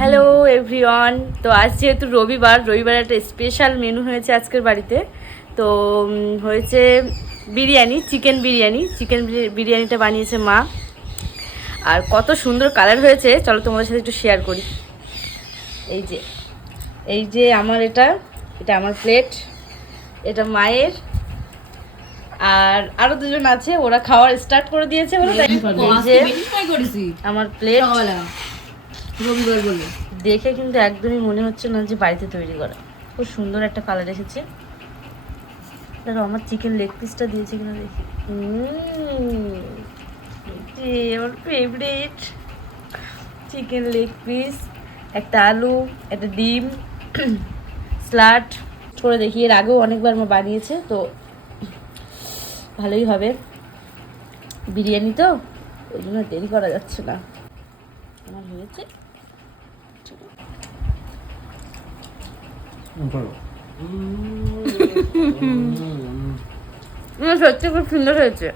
Hello everyone, তো আজ যেহেতু রবিবার একটা স্পেশাল মেনু হয়েছে আজকের বাড়িতে। তো হয়েছে বিরিয়ানি, চিকেন বিরিয়ানিটা বানিয়েছে মা। আর কত সুন্দর কালার হয়েছে, চলো তোমাদের সাথে একটু শেয়ার করি। এই যে আমার এটা আমার প্লেট, এটা মায়ের, আর আরো দুজন আছে, ওরা খাওয়ার স্টার্ট করে দিয়েছে। আমার প্লেট রবিবার বলে দেখে কিন্তু একদমই মনে হচ্ছে না যে বাড়িতে তৈরি করা। খুব সুন্দর একটা কালার এসেছে। দেখো আমার চিকেন লেগ পিসটা দিয়েছে কিনা দেখি। আমার ফেভারিট চিকেন লেগ পিস, একটা আলু, একটা ডিম, স্যালাড করে দেখি। এর আগেও অনেকবার মা বানিয়েছে, তো ভালোই হবে। বিরিয়ানি তো ওই জন্য দেরি করা যাচ্ছে না। আমার হয়েছে সত্যি খুব সুন্দর হয়েছে।